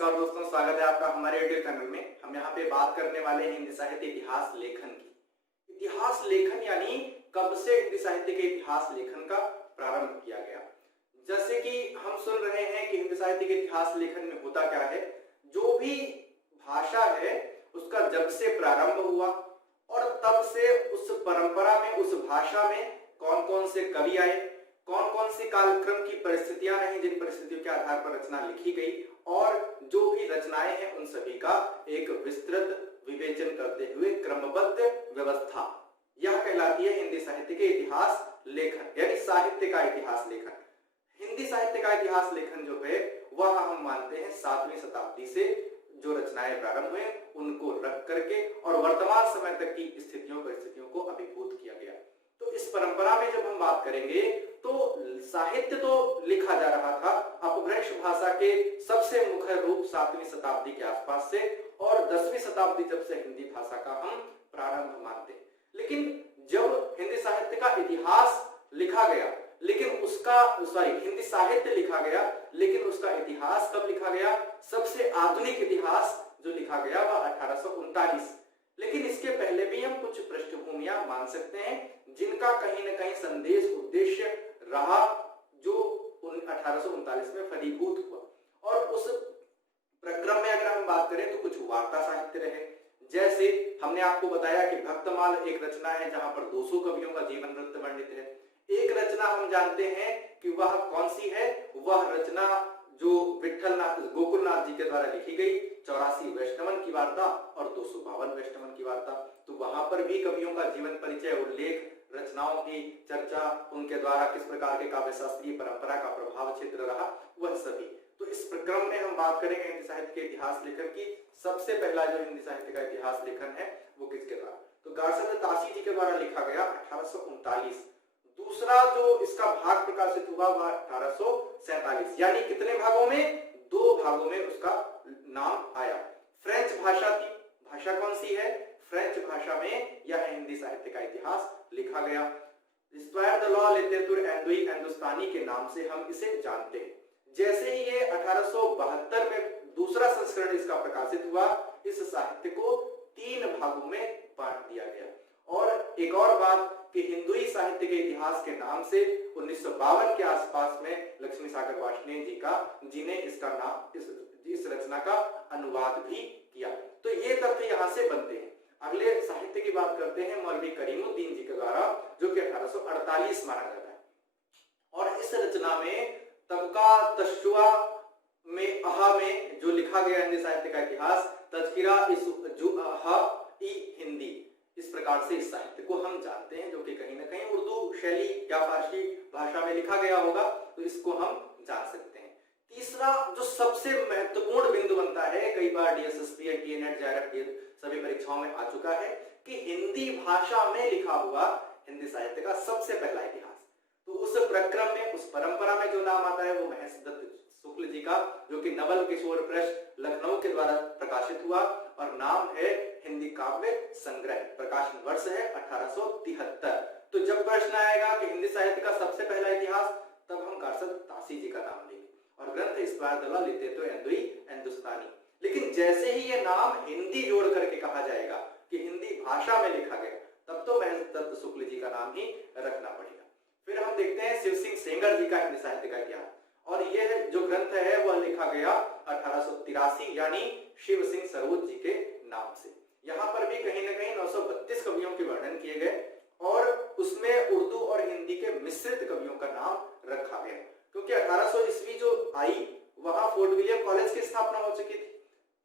नमस्कार दोस्तों, स्वागत है आपका हमारे यूट्यूब चैनल में। हम यहाँ पे बात करने वाले हैं हिंदी साहित्य इतिहास लेखन की। इतिहास लेखन यानी कब से हिंदी साहित्य के इतिहास लेखन का प्रारंभ किया गया। जैसे कि हम सुन रहे हैं कि हिंदी साहित्य के इतिहास लेखन में होता क्या है, जो भी भाषा है उसका जब से प्रारंभ हुआ और तब से उस परंपरा में, उस भाषा में कौन कौन से कवि आए, कौन कौन सी कालक्रम की परिस्थितियां रही जिन परिस्थितियों के आधार पर रचना लिखी गई, और जो भी रचनाएं हैं उन सभी का एक विस्तृत विवेचन करते हुए क्रमबद्ध व्यवस्था, यह कहलाती है हिंदी साहित्य के इतिहास लेखन, यानी साहित्य का इतिहास लेखन। हिंदी साहित्य का इतिहास लेखन जो है वह हम मानते हैं 7वीं शताब्दी से जो रचनाएं प्रारंभ हुए उनको रख करके और वर्तमान समय तक की स्थितियों परिस्थितियों को अभिभूत किया गया। तो इस परंपरा में जब हम बात करेंगे तो साहित्य तो लिखा जा रहा था अपभ्रंश भाषा के सबसे मुख्य रूप 7वीं शताब्दी के आसपास से, और 10वीं शताब्दी जब से हिंदी भाषा का हम प्रारंभ मानते हैं। लेकिन जब हिंदी साहित्य का इतिहास लिखा गया, लेकिन उसका हिंदी साहित्य लिखा गया, लेकिन उसका इतिहास कब लिखा गया? सबसे आधुनिक इतिहास जो लिखा गया वह 1839। लेकिन इसके पहले भी हम कुछ पृष्ठभूमियां मान सकते हैं जिनका कहीं न कहीं संदेश उद्देश्य रहा, जो 1839 में फलीभूत हुआ। और उस प्रक्रम में अगर हम बात करें तो कुछ वार्ता साहित्य रहे। जैसे हमने आपको बताया कि भक्तमाल एक रचना है जहां पर 200 कवियों का जीवन वृत्त वर्णित है। एक रचना हम जानते हैं कि वह कौन सी है, वह रचना जो विठलनाथ गोकुलनाथ जी के द्वारा लिखी गई 84 वैष्णवन की वार्ता और 252 वैष्णवन की वार्ता। तो वहां पर भी कवियों का जीवन परिचय, उल्लेख, रचनाओं की चर्चा, उनके द्वारा किस प्रकार के काव्य शास्त्रीय परंपरा का प्रभाव क्षेत्र रहा, वह सभी। तो इस प्रक्रम में हम बात करेंगे हिंदी साहित्य के इतिहास लेखन की। सबसे पहला जो हिंदी साहित्य का इतिहास लेखन है वो किसके द्वारा? तो गार्सन तासी जी के द्वारा लिखा गया 1839। दूसरा जो इसका भाग प्रकाशित हुआ वह 1847, यानी कितने भागों में? 2 भागों में उसका नाम आया। फ्रेंच भाषा थी, भाषा कौन सी है? फ्रेंच भाषा में यह हिंदी साहित्य का इतिहास लिखा गया। स्क्वायर द लॉ लिटरेचर एंडोई हिंदुस्तानी के नाम से हम इसे जानते हैं। जैसे ही ये 1872 में दूसरा संस्करण इसका प्रकाशित हुआ, इस साहित्य को 3 भागों में बांट दिया गया। और एक और बात कि हिंदुई साहित्य के इतिहास के नाम से 1952 के आसपास में लक्ष्मी सागर वार्ष्णेय जी ने इसका नाम इस रचना का अनुवाद भी किया। तो ये तथ्य यहाँ से बनते हैं। अगले साहित्य की बात करते हैं मौलवी करीमुद्दीन जी के द्वारा, जो कि 1848 माना जाता है। और इस रचना में तबका तशुआ में अहा में जो लिखा गया हिंदी साहित्य का इतिहास, तज़किरा हिंदी, इस प्रकार से इस साहित्य को हम जानते हैं, जो कि कहीं ना कहीं उर्दू शैली या फारसी भाषा में लिखा गया होगा, तो इसको हम जान सकते हैं। तीसरा जो सबसे महत्वपूर्ण बिंदु बनता है, कई बार डीएसएसपी, टीएनेट, जेआरएफ सभी परीक्षाओं में आ चुका है, कि हिंदी भाषा में लिखा हुआ हिंदी साहित्य का सबसे पहला इतिहास। तो उस प्रक्रम में, उस परंपरा में जो नाम आता है वो महेश दत्त शुक्ल जी का, जो कि नवल किशोर प्रेस लखनऊ के द्वारा प्रकाशित हुआ, और नाम है हिंदी काव्य संग्रह। प्रकाशन वर्ष है 1873। तो जब प्रश्न आएगा कि हिंदी साहित्य का सबसे पहला इतिहास, तब हम गार्सन तासी जी का नाम लेंगे, और ग्रंथ स्क्वायर द लॉ लिटरेचर एंडोई हिंदुस्तानी। लेकिन जैसे ही ये नाम हिंदी जोड़ करके कहा जाएगा कि हिंदी भाषा में लिखा गया, तब तो महेश दत्त शुक्ल जी का नाम ही रखना पड़ेगा। फिर हम देखते हैं शिव सिंह सेंगर जी का हिंदी साहित्य का इतिहास, और यह जो ग्रंथ है वह लिखा गया 1883, यानी शिव सिंह सरोज जी के नाम से। यहाँ पर भी कहीं ना कहीं 932 कवियों के वर्णन किए गए, और उसमें उर्दू और हिंदी के मिश्रित कवियों का नाम रखा गया, क्योंकि 1800 ईस्वी जो आई वहां फोर्ट विलियम कॉलेज की स्थापना हो चुकी थी,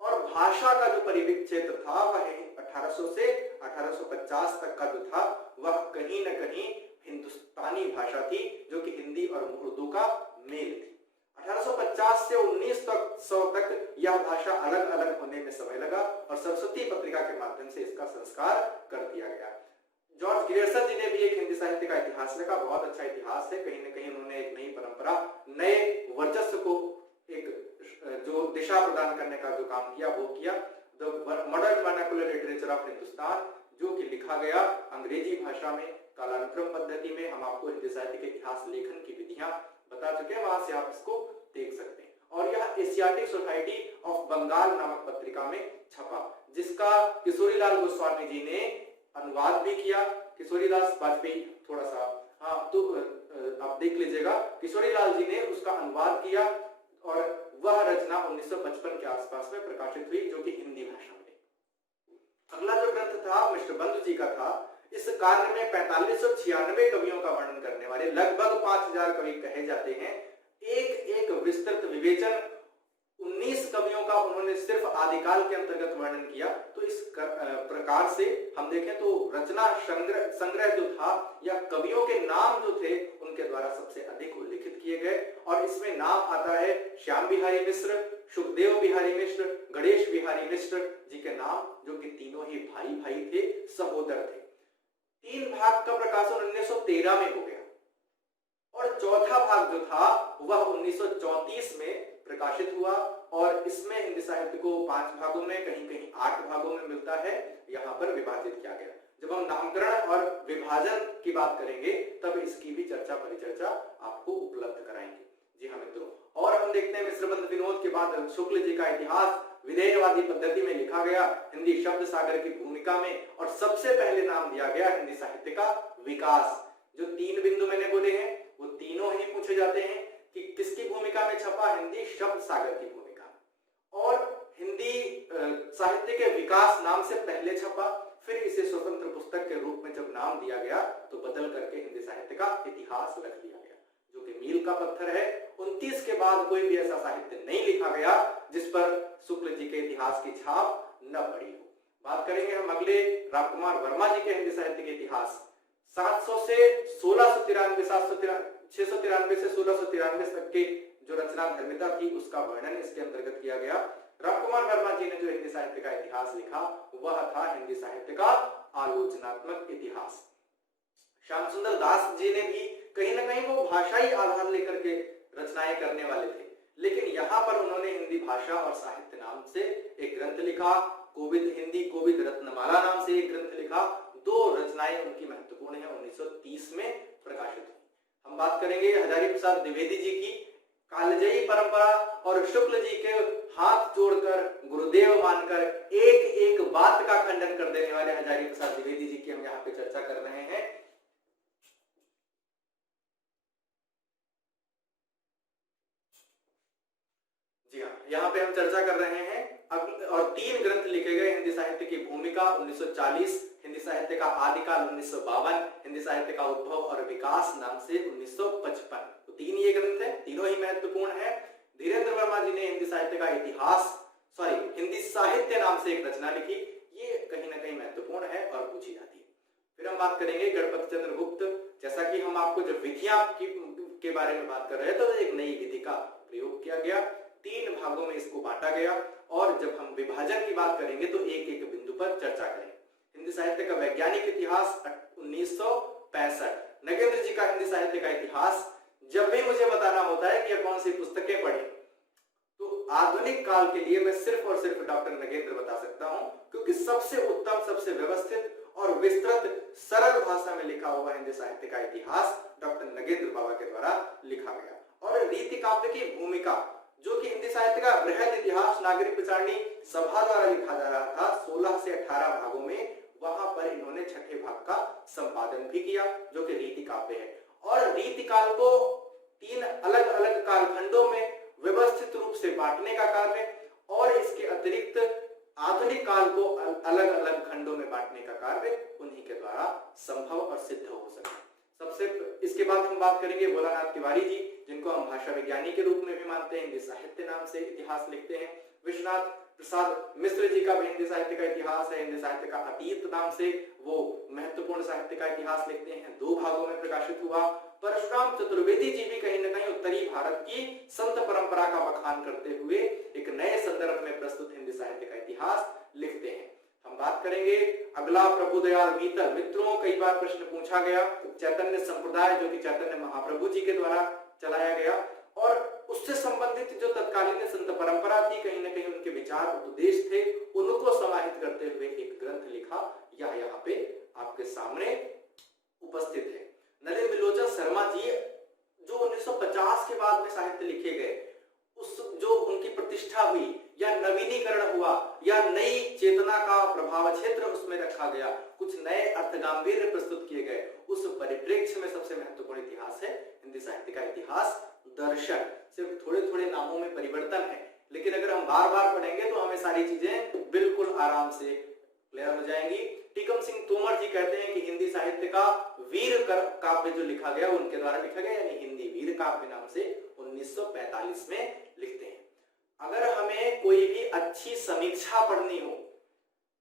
और भाषा का जो परिवेश क्षेत्र था वह 1800 से 1850 तक का जो था वह कहीं न कहीं हिंदुस्तानी भाषा थी, जो कि हिंदी और उर्दू का मेल थी। 1850 से 1900 तक यह भाषा अलग अलग होने में समय लगा, और सरस्वती पत्रिका के माध्यम से इसका संस्कार कर दिया गया। जॉर्ज ग्रियर्सन जी ने भी एक हिंदी साहित्य का इतिहास लिखा, बहुत अच्छा इतिहास है। कहीं न कहीं उन्होंने एक नई परंपरा, नए वर्चस्व को एक जो दिशा प्रदान करने का जो काम किया वो किया, the modern vernacular literature of Hindustan, जो कि लिखा गया अंग्रेजी भाषा में कालानुक्रम पद्धति में। हम आपको हिंदी साहित्य के इतिहास लेखन की विधियां बता चुके हैं, वहां से आप इसको देख सकते हैं। और यह एशियाटिक सोसाइटी ऑफ बंगाल नामक पत्रिका में छपा, जिसका किशोरीलाल गोस्वामी जी ने अनुवाद भी किया। किशोरीदास वाजपेयी, थोड़ा सा हाँ तो आप देख लीजिएगा, किशोरीलाल जी ने उसका अनुवाद किया और वह रचना 1955 के आसपास में प्रकाशित हुई, जो कि हिंदी भाषा में। अगला जो ग्रंथ था मिस्टर बंधु जी का था। इस कार्य में 4596 कवियों का वर्णन करने वाले लगभग 5000 कवि कहे जाते हैं। एक एक विस्तृत विवेचन 19 कवियों का उन्होंने सिर्फ आदिकाल के अंतर्गत वर्णन किया। तो इस प्रकार से हम देखें तो रचना संग्रह जो था या कवियों के नाम जो थे उनके द्वारा सबसे अधिक उल्लिखित किए गए, और इसमें नाम आता है श्याम बिहारी मिश्र, सुखदेव बिहारी मिश्र, गणेश बिहारी मिश्र जी के नाम, जो कि तीनों ही भाई भाई थे, सहोदर थे। 3 भाग का प्रकाशन 1913 में हो गया और चौथा भाग जो था वह 1934 में प्रकाशित हुआ, और इसमें हिंदी साहित्य को 5 भागों में, कहीं कहीं 8 भागों में मिलता है, यहाँ पर विभाजित किया गया। जब हम नामकरण और विभाजन की बात करेंगे तब इसकी भी चर्चा परिचर्चा आपको उपलब्ध कराएंगे। जी हाँ मित्रों, और हम देखते हैं मिश्र बंधु विनोद के बाद शुक्ल जी का इतिहास विधेयवादी पद्धति में लिखा गया हिंदी शब्द सागर की भूमिका में, और सबसे पहले नाम दिया गया हिंदी साहित्य का विकास। जो 3 बिंदु मैंने बोले हैं वो तीनों ही पूछे जाते हैं कि किसकी भूमिका में छपा, हिंदी शब्द सागर की भूमिका, और हिंदी साहित्य के विकास नाम से पहले छपा, फिर इसे स्वतंत्र पुस्तक के रूप में जब नाम दिया गया तो बदल करके हिंदी साहित्य का इतिहास रख दिया गया, जो कि मील का पत्थर है। 29 के बाद कोई भी ऐसा साहित्य नहीं लिखा गया जिस पर शुक्ल जी के इतिहास की छाप न पड़ी हो। बात करेंगे हम अगले रामकुमार वर्मा जी के हिंदी साहित्य के इतिहास। 700 से 1693 693 से 1693 तक की जो रचना धर्मिता थी उसका वर्णन इसके अंतर्गत किया गया। रामकुमार वर्मा जी ने जो हिंदी साहित्य का इतिहास लिखा वह था हिंदी साहित्य का आलोचनात्मक इतिहास। श्याम सुंदर दास जी ने भी कहीं ना कहीं वो भाषाई आधार लेकर के रचनाएं करने वाले थे, लेकिन यहाँ पर उन्होंने हिंदी भाषा और साहित्य नाम से एक ग्रंथ लिखा, कोविद हिंदी कोविद रत्नमाला नाम से एक ग्रंथ लिखा। 2 रचनाएं उनकी महत्वपूर्ण है, 1930 में प्रकाशित हुई। हम बात करेंगे हजारी प्रसाद द्विवेदी जी की। कालजयी परंपरा और शुक्ल जी के हाथ जोड़कर गुरुदेव मानकर एक एक बात का खंडन कर देने वाले हजारी प्रसाद द्विवेदी जी की हम यहाँ पे चर्चा कर रहे हैं। जी हाँ, यहाँ पे हम चर्चा कर रहे हैं। और 3 ग्रंथ लिखे गए हिंदी साहित्य की भूमिका 1940, हिंदी साहित्य का आदिकाल 1952, हिंदी साहित्य का उद्भव और विकास नाम से 1955। तो 3 ये ग्रंथ है, तीनों ही महत्वपूर्ण है। धीरेन्द्र वर्मा जी ने हिंदी साहित्य का हिंदी साहित्य नाम से एक रचना लिखी, ये कहीं ना कहीं महत्वपूर्ण है और पूछी जाती है। फिर हम बात करेंगे गणपति चंद्र गुप्त। जैसा कि हम आपको जब विधियां के बारे में बात कर रहे थे तो एक नई विधि का प्रयोग किया गया, 3 भागों में इसको बांटा गया, और जब हम विभाजन की बात करेंगे तो एक एक बिंदु पर चर्चा करेंगे। हिंदी साहित्य का वैज्ञानिक इतिहास 1965। नगेंद्र जी का हिंदी साहित्य का इतिहास। जब भी मुझे बताना होता है कि कौन सी पुस्तकें पढ़ें तो आधुनिक काल के लिए मैं सिर्फ और सिर्फ डॉक्टर नगेंद्र बता सकता हूं, क्योंकि सबसे उत्तम, सबसे व्यवस्थित और विस्तृत सरल भाषा में लिखा हुआ हिंदी साहित्य का इतिहास डॉक्टर नगेंद्र बाबा के द्वारा लिखा गया। और रीति काव्य की भूमिका, जो कि हिंदी साहित्य का बृहद इतिहास नागरिक विचारणी सभा द्वारा लिखा जा रहा था 16 से 18 भागों में, वहां पर इन्होंने 6ठे भाग का संपादन भी किया, जो कि रीति काव्य है। और रीति काल को 3 अलग अलग कालखंडों में व्यवस्थित रूप से बांटने का कार्य, और इसके अतिरिक्त आधुनिक काल को अलग अलग खंडों में बांटने का कार्य उन्हीं के द्वारा संभव और सिद्ध हो सका। सबसे इसके बाद हम बात करेंगे भोलानाथ तिवारी जी, जिनको हम भाषा विज्ञानी के रूप में भी मानते हैं, हिंदी साहित्य नाम से इतिहास लिखते हैं। विश्वनाथ प्रसाद मिश्र जी का भी हिंदी साहित्य का इतिहास है, हिंदी साहित्य का अतीत नाम से वो महत्वपूर्ण साहित्य का इतिहास लिखते हैं, 2 भागों में प्रकाशित हुआ। परशुराम चतुर्वेदी जी भी कहीं न कहीं उत्तरी भारत की संत परंपरा का बखान करते हुए एक नए संदर्भ में प्रस्तुत हिंदी साहित्य का इतिहास लिखते हैं। हम बात करेंगे अगला प्रभुदयाल मीतर। मित्रों, कई बार प्रश्न पूछा गया, चैतन्य संप्रदाय जो कि चैतन्य महाप्रभु जी के द्वारा चलाया गया, और उससे संबंधित जो तत्कालीन संत परंपरा थी, कहीं ना कहीं उनके विचार उपदेश थे, उनको समाहित करते हुए एक ग्रंथ लिखा, यह यहाँ पे आपके सामने उपस्थित है। नलिन विलोचन शर्मा जी जो 1950 के बाद में साहित्य लिखे गए, उस जो उनकी प्रतिष्ठा हुई या नवीनीकरण हुआ या नई चेतना का प्रभाव क्षेत्र उसमें रखा गया, कुछ नए अर्थगांभीर्य प्रस्तुत किए गए, उस परिप्रेक्ष्य में सबसे महत्वपूर्ण इतिहास है हिंदी साहित्य का इतिहास दर्शन। सिर्फ थोड़े थोड़े नामों में परिवर्तन है, लेकिन अगर हम बार बार पढ़ेंगे तो हमें सारी चीजें बिल्कुल आराम से क्लियर हो जाएंगी। टीकम सिंह तोमर जी कहते हैं कि हिंदी साहित्य का वीर काव्य जो लिखा गया उनके द्वारा लिखा गया, यानी हिंदी वीर काव्य नाम से 1945 में लिखते हैं। अगर हमें कोई भी अच्छी समीक्षा पढ़नी हो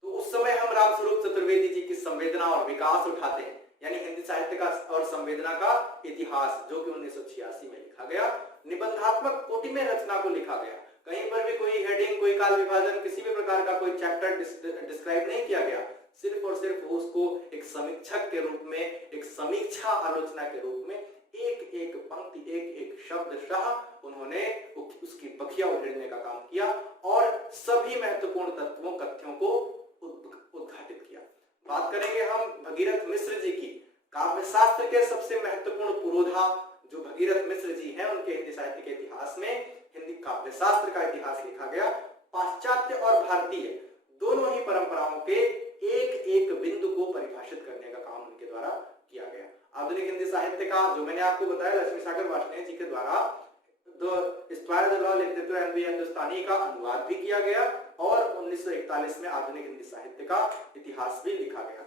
तो उस समय हम रामस्वरूप चतुर्वेदी जी की संवेदना और विकास उठाते हैं, यानी हिंदी साहित्य का और संवेदना का इतिहास, जो कि 1986 में लिखा गया। निबंधात्मक कोटि में रचना को लिखा गया, कहीं पर भी कोई हेडिंग, कोई काल विभाजन, किसी भी प्रकार का कोई चैप्टर डिस्क्राइब नहीं किया गया, सिर्फ और सिर्फ उसको एक समीक्षक के रूप में, एक समीक्षा आलोचना के रूप में एक एक पंक्ति, एक एक शब्दशः उन्होंने उसकी बखिया उड़ेलने का काम किया और सभी महत्वपूर्ण तत्वों, कथ्यों को उद्घाटित किया। बात करेंगे हम भगीरथ मिश्र जी की। काव्य शास्त्र के सबसे महत्वपूर्ण पुरोधा जो भगीरथ मिश्र जी हैं, उनके हिंदी साहित्य के इतिहास में हिंदी काव्य शास्त्र का इतिहास लिखा गया। पाश्चात्य और भारतीय दोनों ही परंपराओं के एक एक बिंदु को परिभाषित करने का काम उनके द्वारा किया गया। आधुनिक हिंदी साहित्य का जो मैंने आपको बताया, लक्ष्मी सागर वार्ष्णेय जी के द्वारा हिंदुस्तानी का अनुवाद भी किया गया और 1941 में आधुनिक हिंदी साहित्य का इतिहास भी लिखा गया।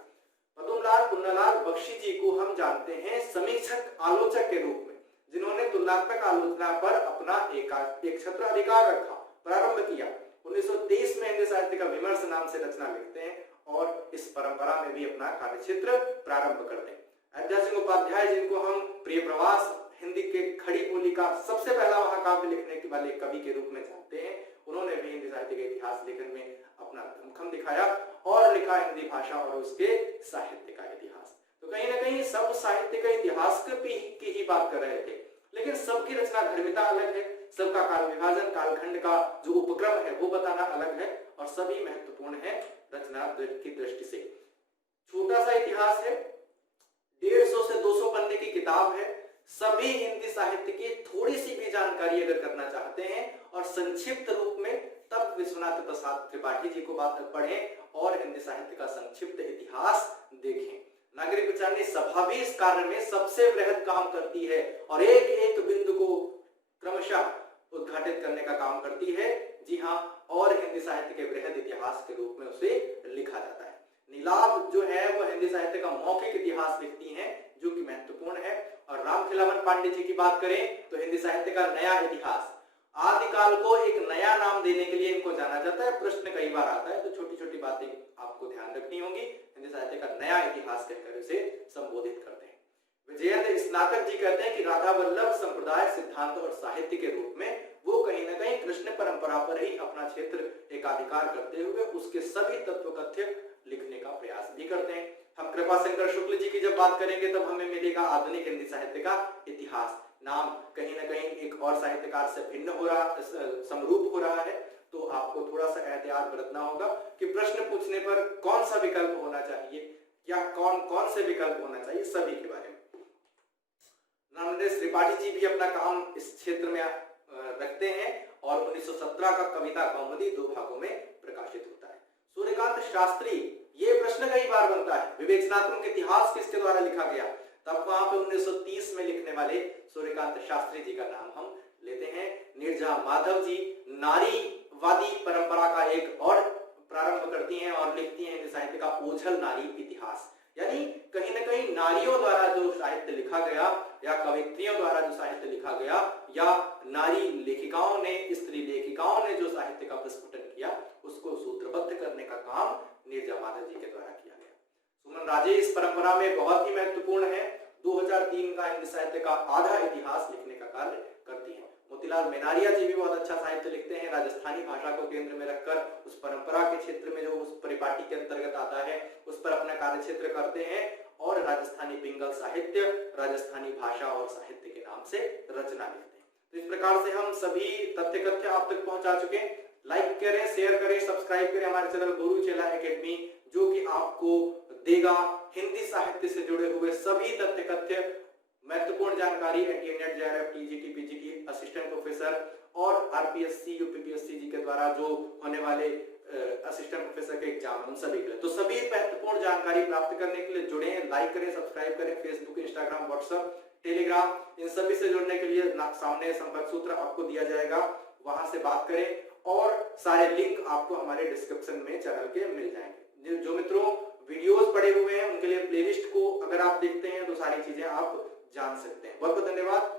पद्मलाल पुन्नालाल बख्शी जी को हम जानते हैं समीक्षक, आलोचक के रूप में, जिन्होंने तुलनात्मक आलोचना पर अपना एक छत्र अधिकार रखा, प्रारंभ किया। 1923 में हिंदी साहित्य का विमर्श नाम से रचना लिखते हैं और इस परंपरा में भी अपना कार्यक्षेत्र प्रारंभ करते हैं। अयोध्या सिंह उपाध्याय, जिनको हम प्रिय प्रवास हिंदी के खड़ी बोली का सबसे पहला महाकाव्य लिखने के वाले कवि के रूप में जानते हैं, उन्होंने भी हिंदी साहित्य के इतिहास लेखन में अपना दमखम दिखाया और लिखा हिंदी भाषा और उसके साहित्य का इतिहास। तो कहीं ना कहीं सब साहित्य का इतिहास की ही बात कर रहे थे, लेकिन सबकी रचना धर्मिता अलग है, सबका काल विभाजन, कालखंड का जो उपक्रम है वो बताना अलग है और सभी महत्वपूर्ण है रचना की दृष्टि से। छोटा सा इतिहास है, 150 से 200 पन्ने की किताब है। सभी हिंदी साहित्य की थोड़ी सी भी जानकारी अगर करना चाहते हैं और संक्षिप्त रूप में, तब विश्वनाथ प्रसाद त्रिपाठी जी को बात पढ़ें और हिंदी साहित्य का संक्षिप्त इतिहास देखें। नागरिक विचारणी सभा भी इस कार्य में सबसे वृहद काम करती है और एक एक बिंदु को क्रमशः उद्घाटित करने का काम करती है। जी हाँ, और हिंदी साहित्य के वृहद इतिहास के रूप में उसे लिखा जाता है। नीलाभ जो है वो हिंदी साहित्य का मौखिक इतिहास लिखती हैं, जो कि महत्वपूर्ण है। और रामखिलावन पांडे जी की बात करें तो हिंदी साहित्य का नया इतिहास, आदिकाल को एक नया नाम देने के लिए इनको जाना जाता है। प्रश्न कई बार आता है, तो छोटी छोटी बातें आपको ध्यान रखनी होगी। हिंदी साहित्य का नया इतिहास कहकर उसे संबोधित करते हैं। विजयेंद्र स्नातक जी कहते हैं कि राधा वल्लभ संप्रदाय, सिद्धांत और साहित्य के रूप में वो कहीं ना कहीं कृष्ण परंपरा पर ही अपना क्षेत्र एकाधिकार करते हुए उसके सभी तत्व कथ्य लिखने का प्रयास भी करते हैं। हम कृपा शंकर शुक्ल जी की जब बात करेंगे तब हमें मिलेगा आधुनिक हिंदी साहित्य का इतिहास। नाम कहीं ना कहीं एक और साहित्यकार से भिन्न हो रहा, समरूप हो रहा है, तो आपको थोड़ा सा एहतियात बरतना होगा कि प्रश्न पूछने पर कौन सा विकल्प होना चाहिए या कौन कौन से विकल्प होना चाहिए, सभी के बारे में। नंदेश त्रिपाठी जी भी अपना काम इस क्षेत्र में रखते हैं और 1917 का कविता कौमुदी 2 भागों में प्रकाशित होता है। सूर्यकांत शास्त्री, ये प्रश्न कई बार बनता है, विवेचनात्मक इतिहास किसके द्वारा लिखा गया, तब वहां पे 1930 में लिखने वाले सूर्यकांत शास्त्री जी का नाम हम लेते हैं। नीरजा माधव जी नारीवादी परंपरा का एक और प्रारंभ करती हैं और लिखती हैं हिंदी साहित्य का ओझल नारी इतिहास, यानी कहीं ना कहीं नारियों द्वारा जो साहित्य लिखा गया या कवित्रियों द्वारा जो साहित्य लिखा गया या नारी लेखिकाओं ने, स्त्री लेखिकाओं ने जो साहित्य का प्रस्फुटन किया, उसको सूत्रबद्ध करने का काम नीरजा माधव जी के द्वारा किया गया। सुमन राजे इस परंपरा में बहुत ही महत्वपूर्ण है। 2003 का हिंदी साहित्य का आधा इतिहास लिखने का कार्य करती हैं। मोतीलाल मेनारिया जी भी बहुत अच्छा साहित्य लिखते हैं, राजस्थानी भाषा को केंद्र में रखकर उस परंपरा के क्षेत्र में जो उस परिपाटी के अंतर्गत आता है उस पर अपना कार्य क्षेत्र करते हैं और राजस्थानी पिंगल साहित्य, राजस्थानी भाषा और साहित्य के नाम से रचना लिखते हैं। तो इस प्रकार से हम सभी तथ्य कथ्य आप तक पहुंचा चुके हैं। लाइक करें, शेयर करें, सब्सक्राइब करें हमारे चैनल गुरु चेला एकेडमी, जो कि आपको देगा हिंदी साहित्य से जुड़े हुए सभी तथ्य कथ्य, महत्वपूर्ण जानकारी, NTA net, JRF, TGT, PGT, assistant professor और आरपीएससी यूपीपीएससी जी के द्वारा जो होने वाले असिस्टेंट प्रोफेसर के एग्जाम उन सभी के लिए। तो सभी महत्वपूर्ण जानकारी प्राप्त करने के लिए जुड़े, लाइक करें, सब्सक्राइब करें। फेसबुक, इंस्टाग्राम, व्हाट्सएप, टेलीग्राम, इन सभी से जुड़ने के लिए सामने संपर्क सूत्र आपको दिया जाएगा, वहां से बात करें और सारे लिंक आपको हमारे डिस्क्रिप्शन में चैनल के मिल जाएंगे। जो मित्रों वीडियोस पड़े हुए हैं उनके लिए प्लेलिस्ट को अगर आप देखते हैं तो सारी चीजें आप जान सकते हैं। बहुत बहुत धन्यवाद।